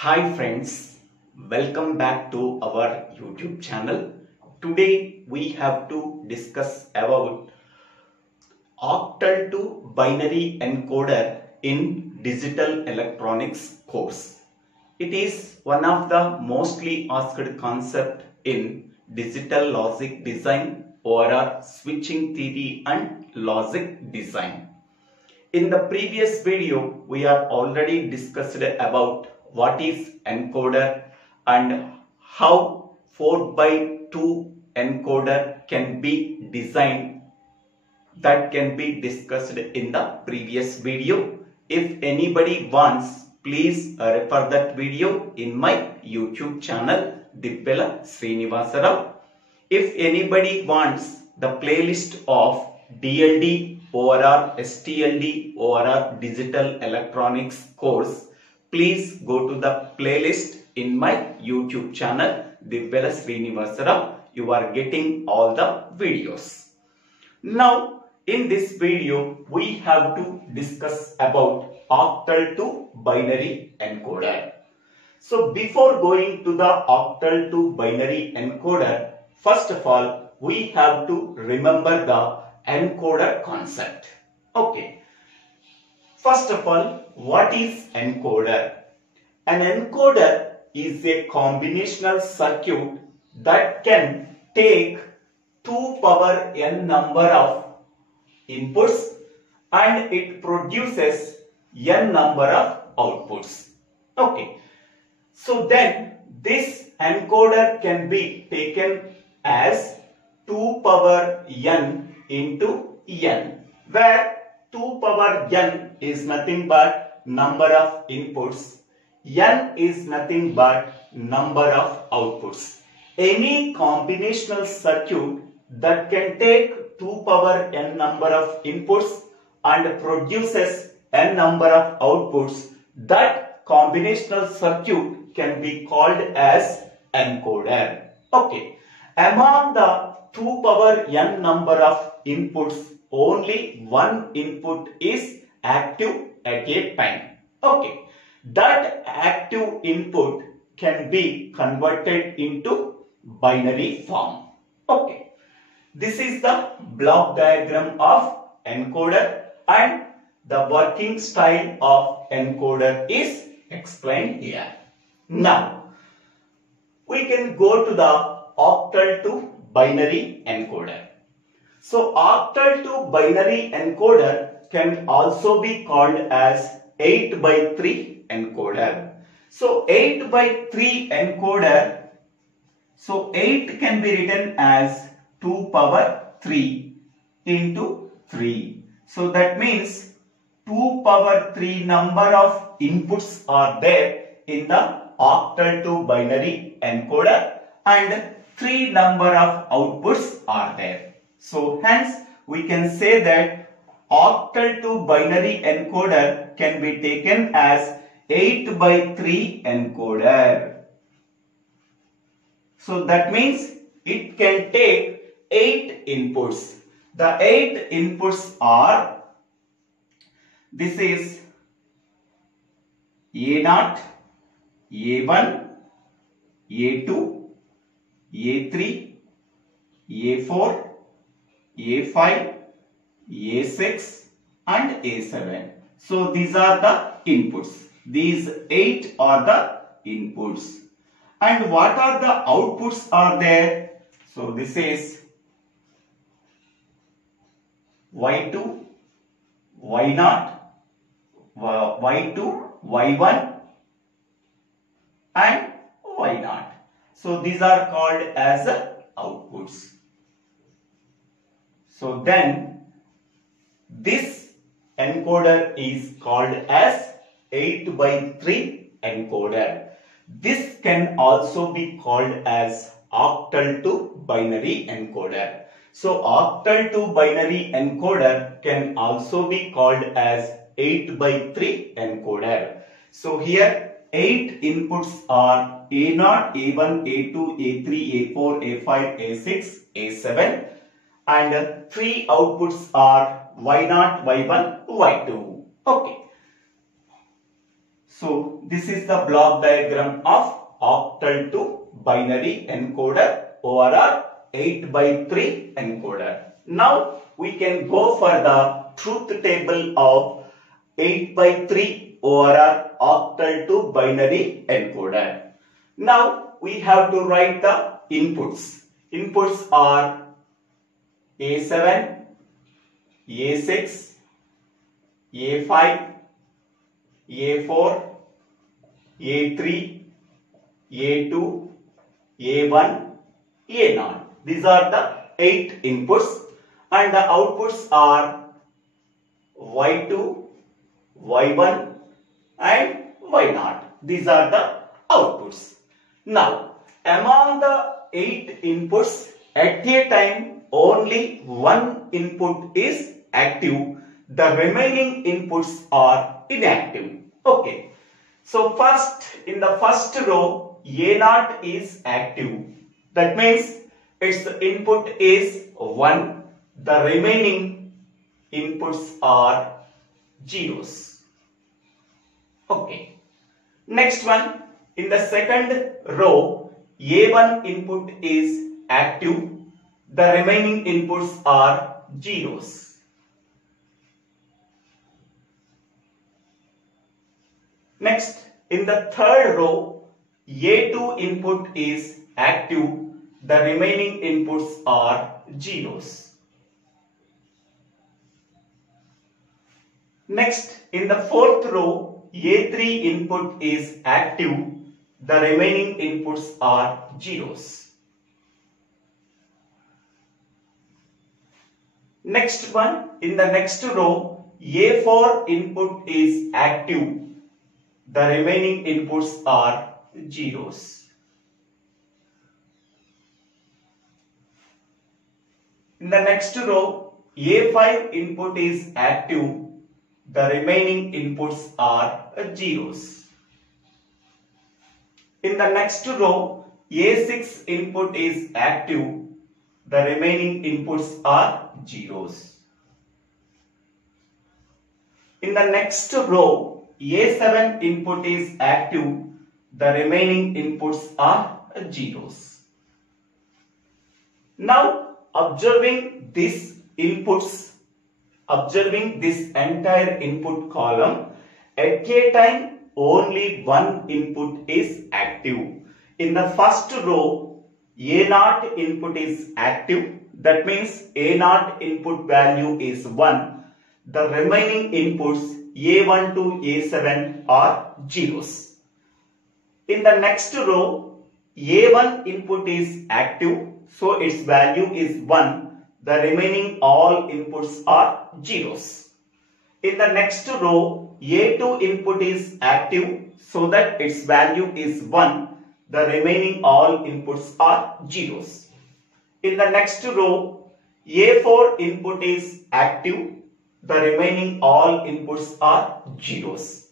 Hi friends, welcome back to our YouTube channel. Today we have to discuss about octal to binary encoder in digital electronics course. It is one of the mostly asked concept in digital logic design or switching theory and logic design. In the previous video, we are already discussed about what is encoder and how 4x2 encoder can be designed. That can be discussed in the previous video. If anybody wants, please refer that video in my YouTube channel Dippela Srinivasarao. If anybody wants the playlist of DLD or STLD or digital electronics course, please go to the playlist in my YouTube channel Dippela Srinivasarao. You are getting all the videos. Now in this video we have to discuss about octal to binary encoder. So before going to the octal to binary encoder, first of all we have to remember the encoder concept. Okay. First of all, what is encoder? An encoder is a combinational circuit that can take 2 power n number of inputs and it produces n number of outputs. Okay. So then this encoder can be taken as 2 power n into n, where 2 power n is nothing but number of inputs, n is nothing but number of outputs. Any combinational circuit that can take 2 power n number of inputs and produces n number of outputs, that combinational circuit can be called as encoder. Okay. Among the 2 power n number of inputs, only one input is active at a time. Okay. That active input can be converted into binary form. Okay. This is the block diagram of encoder and the working style of encoder is explained here. Now, we can go to the octal to binary encoder. So, octal to binary encoder can also be called as 8x3 encoder. So, 8x3 encoder, so 8 can be written as 2 power 3 into 3. So, that means 2 power 3 number of inputs are there in the octal to binary encoder and 3 number of outputs are there. So hence we can say that octal to binary encoder can be taken as 8x3 encoder. So that means it can take 8 inputs. The 8 inputs are, this is A0, A1, A2, A3, A4, A5, A6 and A7. So these are the inputs. These 8 are the inputs. And what are the outputs are there? So this is Y2, Y0, Y2, Y1 and Y0. So these are called as outputs. So then this encoder is called as 8x3 encoder. This can also be called as octal to binary encoder. So octal to binary encoder can also be called as 8x3 encoder. So here 8 inputs are A0, A1, A2, A3, A4, A5, A6, A7 and 3 outputs are Y0, Y1, Y2. Okay. So this is the block diagram of octal to binary encoder over our 8 by 3 encoder. Now we can go for the truth table of 8 by 3 over our octal to binary encoder. Now we have to write the inputs. Inputs are A7, A6, A5, A4, A3, A2, A1, A0. These are the 8 inputs, and the outputs are Y2, Y1 and Y0. These are the outputs. Now, among the 8 inputs, at a time only one input is active. The remaining inputs are inactive. Okay. So first, in the first row, A0 is active. That means its input is 1. The remaining inputs are zeros. Okay. Next one, in the second row, A1 input is active. The remaining inputs are zeros. Next, in the third row, A2 input is active. The remaining inputs are zeros. Next, in the fourth row, A3 input is active. The remaining inputs are zeros. Next one, in the next row, A4 input is active. The remaining inputs are zeros. In the next row, A5 input is active. The remaining inputs are zeros. In the next row, A6 input is active. The remaining inputs are zeros. In the next row, A7 input is active. The remaining inputs are zeros. Now, observing these inputs, observing this entire input column, at a time only one input is active. In the first row, A0 input is active. That means A0 input value is 1. The remaining inputs A1 to A7 are zeros. In the next row, A1 input is active. So its value is 1. The remaining all inputs are zeros. In the next row, A2 input is active, so that its value is 1. The remaining all inputs are zeros. In the next row, A4 input is active. The remaining all inputs are zeros.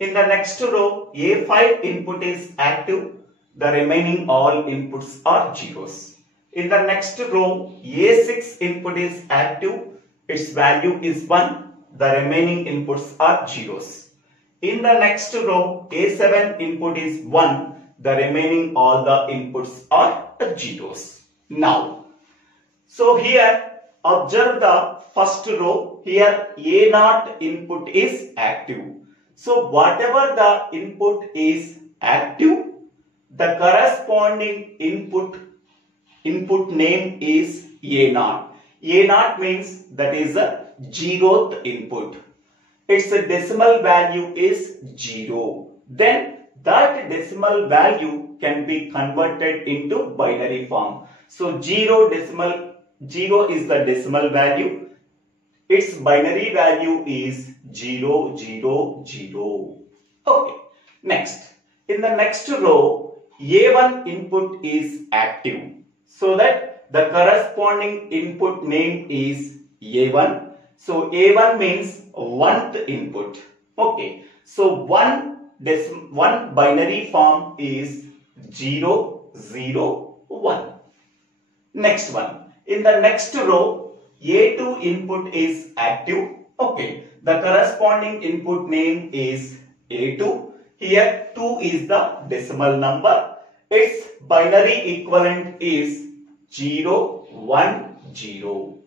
In the next row, A5 input is active. The remaining all inputs are zeros. In the next row, A6 input is active. Its value is 1. The remaining inputs are zeros. In the next row, A7 input is 1. The remaining all the inputs are zeros. Now, so here observe the first row. Here A0 input is active. So whatever the input is active, the corresponding input name is A0. A0 means that is a 0th input. Its decimal value is 0. Then that decimal value can be converted into binary form. So 0 is the decimal value. Its binary value is 0, 0, 0. Okay. Next, in the next row, A1 input is active. So that the corresponding input name is A1. So A1 means 1th input. Okay. So one binary form is 0, 0, 1. Next one. In the next row, A2 input is active. Okay. The corresponding input name is A2. Here 2 is the decimal number. Its binary equivalent is 0, 1, 0.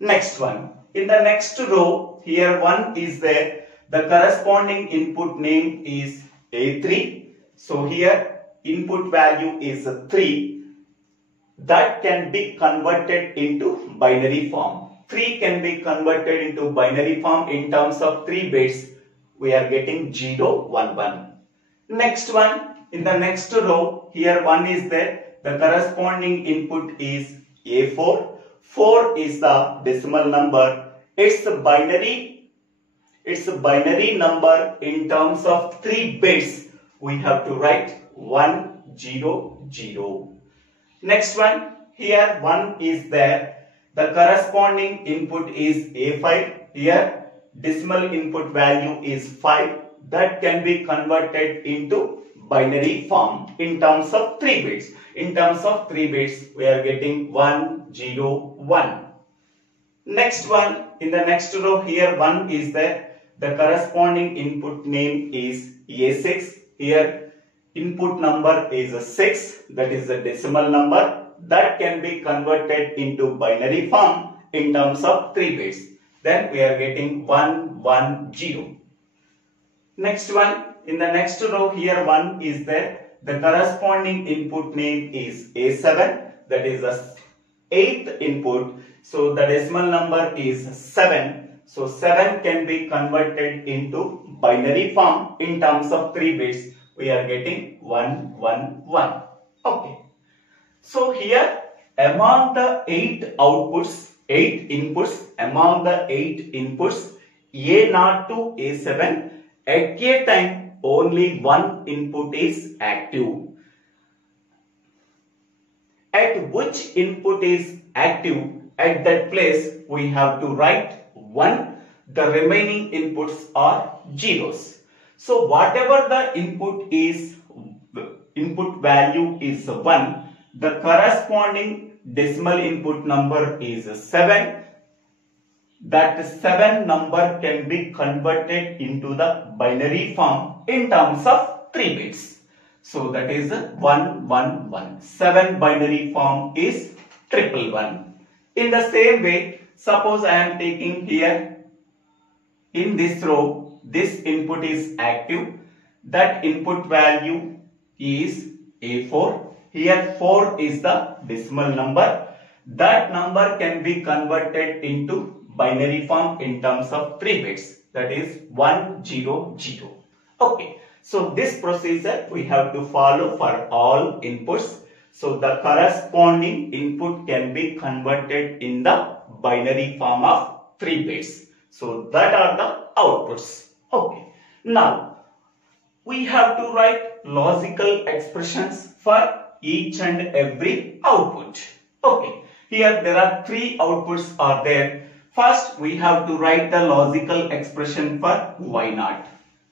Next one. In the next row, here 1 is there. The corresponding input name is A3. So here input value is 3. That can be converted into binary form. 3 can be converted into binary form in terms of 3 bits. We are getting 0, 1, 1. Next one, in the next row, here 1 is there. The corresponding input is A4. 4 is the decimal number. It's a binary number in terms of 3 bits. We have to write 1, 0, 0. Next one, here 1 is there. The corresponding input is A5. Here decimal input value is 5. That can be converted into binary form in terms of 3 bits. In terms of 3 bits, we are getting 1, 0, 1. Next one, in the next row, here 1 is there. The corresponding input name is A6. Here input number is a 6. That is the decimal number. That can be converted into binary form in terms of 3 bits. Then we are getting 1, 1, 0. Next one, in the next row, here 1 is there. The corresponding input name is A7. That is the 8th input. So the decimal number is 7. So 7 can be converted into binary form in terms of 3 bits. We are getting 1, 1, 1. Okay. So here among the 8 outputs, 8 inputs, among the 8 inputs A0 to A7, at a time only one input is active. At which input is active, at that place we have to write 1. The remaining inputs are zeros. So whatever the input value is 1, the corresponding decimal input number is 7. That 7 number can be converted into the binary form in terms of 3 bits. So that is 1, 1, 1. 7 binary form is 111. In the same way, suppose I am taking here in this row, this input is active. That input value is A4. Here 4 is the decimal number. That number can be converted into binary form in terms of 3 bits. That is 1, 0, 0. Okay. So this procedure we have to follow for all inputs. So the corresponding input can be converted in the binary form of 3 bits. So that are the outputs. Okay. Now we have to write logical expressions for each and every output. Okay. Here there are 3 outputs are there. First we have to write the logical expression for Y0.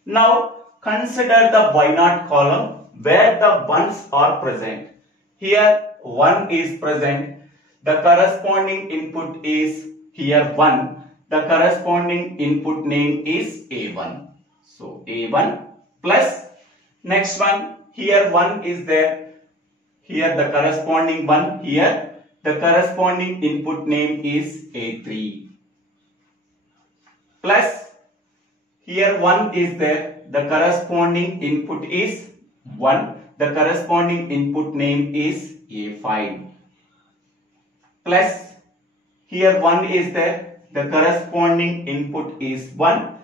Now consider the Y0 column where the ones are present. Here 1 is present. The corresponding input is here 1. The corresponding input name is A1. So A1 plus next one, here 1 is there. Here the corresponding 1, here the corresponding input name is A3. Plus here 1 is there. The corresponding input is 1. The corresponding input name is A5. Plus here 1 is there. The corresponding input is 1.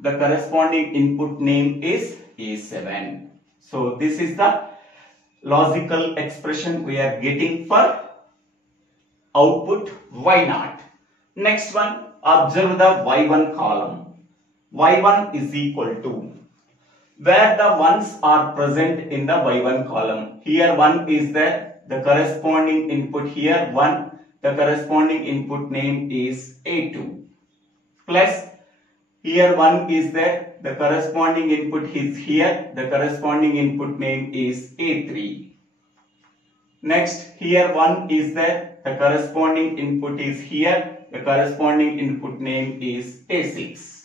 The corresponding input name is A7. So this is the logical expression we are getting for output Y0. Next one, observe the Y1 column. Y1 is equal to where the ones are present in the Y1 column. Here 1 is there. The corresponding input here 1. The corresponding input name is A2. Plus here 1 is there. The corresponding input is here. The corresponding input name is A3. Next here 1 is there. The corresponding input is here. The corresponding input name is A6.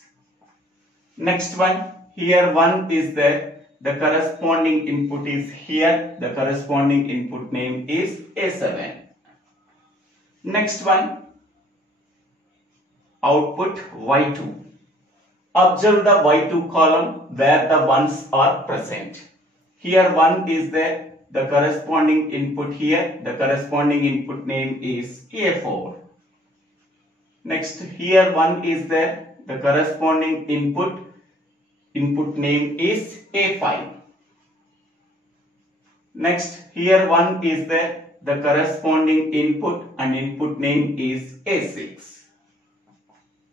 Next one, here 1 is there, the corresponding input is here, the corresponding input name is A7. Next one, output Y2. Observe the Y2 column where the ones are present. Here 1 is there, the corresponding input here, the corresponding input name is A4. Next, here 1 is there, the corresponding input name is A5. Next, here 1 is there, the corresponding input and input name is A6.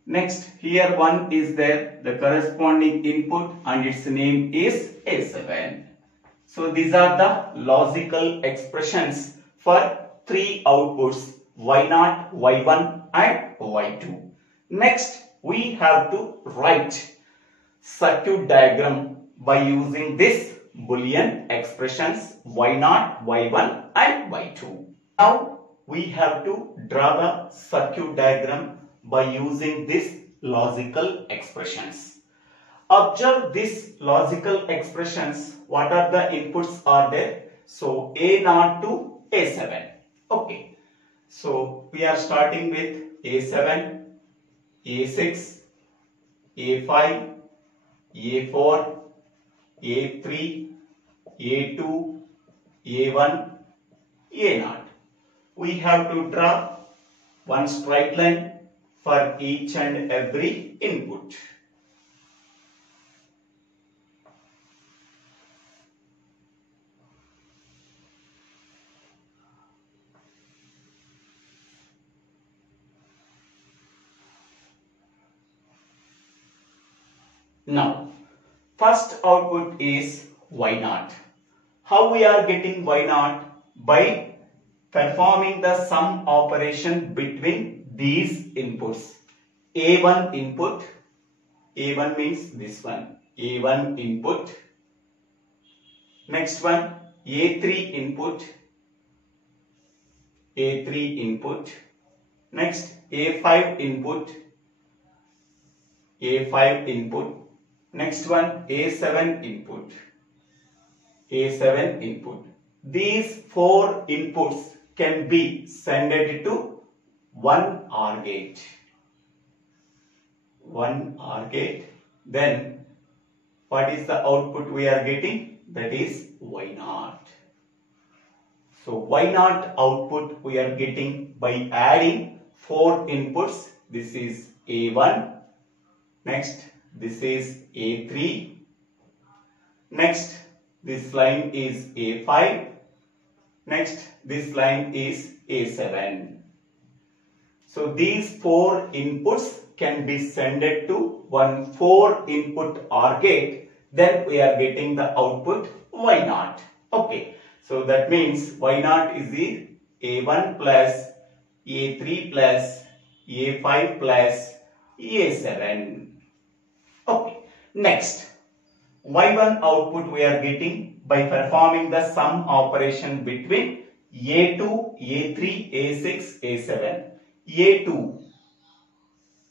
Next, here 1 is there, the corresponding input and its name is A7. So these are the logical expressions for 3 outputs, Y0, Y1 and Y2. Next, we have to write circuit diagram by using this Boolean expressions Y0, Y1 and Y2. Now, we have to draw the circuit diagram by using these logical expressions. Observe these logical expressions. What are the inputs are there? So A0 to A7. Okay. So we are starting with A7, A6, A5, A4, A3, A2, A1, A0. We have to draw one straight line for each and every input. Now, first output is Y0. How we are getting Y0? By performing the sum operation between these inputs. A1 input, A1 means this one, A1 input. Next one, A3 input, A3 input. Next, A5 input, A5 input. Next one, A7 input, A7 input. These 4 inputs can be sent to one OR gate. One OR gate. Then what is the output we are getting? That is Y0. So Y0 output we are getting by adding 4 inputs. This is A1. Next, this is A3. Next, this line is A5. Next, this line is A7. So these 4 inputs can be sent to one 4 input OR gate. Then we are getting the output Y0. Okay. So that means Y0 is the A1 plus A3 plus A5 plus A7. Okay. Next, Y1 output we are getting by performing the sum operation between A2, A3, A6, A7. A2,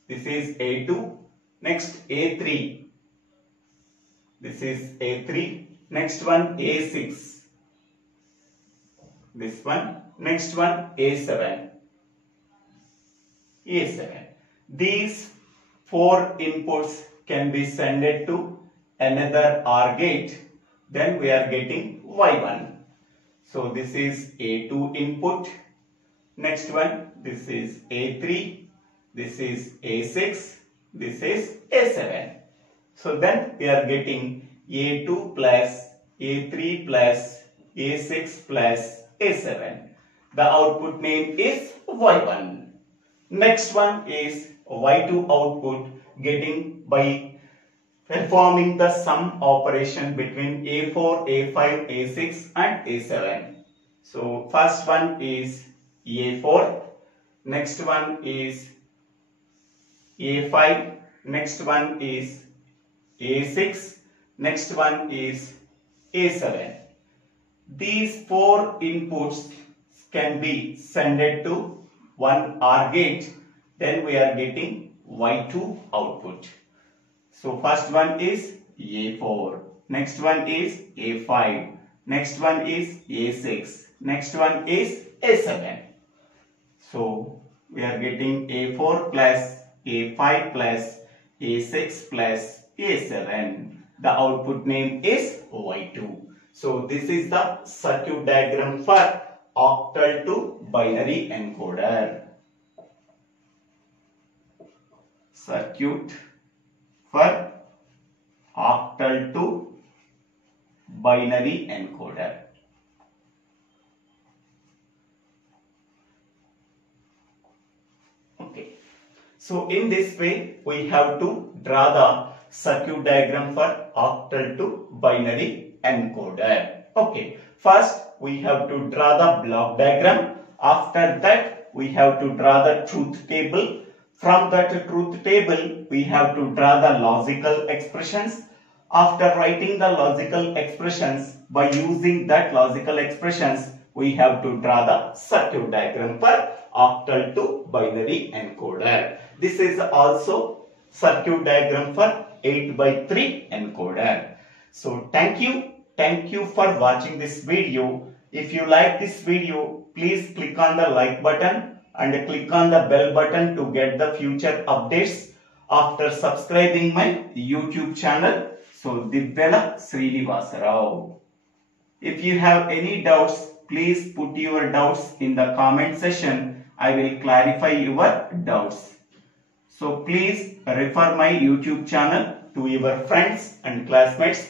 this is A2. Next, A3, this is A3. Next one, A6, this one. Next one, A7, A7. These 4 inputs can be sent to another OR gate. Then we are getting Y1. So this is A2 input. Next one, this is A3. This is A6. This is A7. So then we are getting A2 plus A3 plus A6 plus A7. The output name is Y1. Next one is Y2 output getting by performing the sum operation between A4, A5, A6 and A7. So first one is A4. Next one is A5. Next one is A6. Next one is A7. These 4 inputs can be sent to one OR gate. Then we are getting Y2 output. So first one is A4. Next one is A5. Next one is A6. Next one is A7. So we are getting A4 plus A5 plus A6 plus A7. The output name is Y2. So this is the circuit diagram for octal to binary encoder. Circuit for octal to binary encoder. Okay. So in this way we have to draw the circuit diagram for octal to binary encoder. Okay. First we have to draw the block diagram. After that we have to draw the truth table. From that truth table we have to draw the logical expressions. After writing the logical expressions, by using that logical expressions, we have to draw the circuit diagram for octal to binary encoder. This is also circuit diagram for 8x3 encoder. So thank you for watching this video. If you like this video, please click on the like button and click on the bell button to get the future updates after subscribing my YouTube channel. So Divyala Srinivasarao. If you have any doubts, please put your doubts in the comment section. I will clarify your doubts. So please refer my YouTube channel to your friends and classmates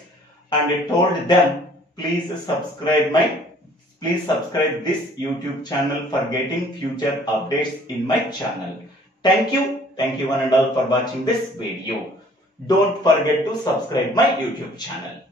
and told them please subscribe this YouTube channel for getting future updates in my channel. Thank you one and all for watching this video. Don't forget to subscribe my YouTube channel.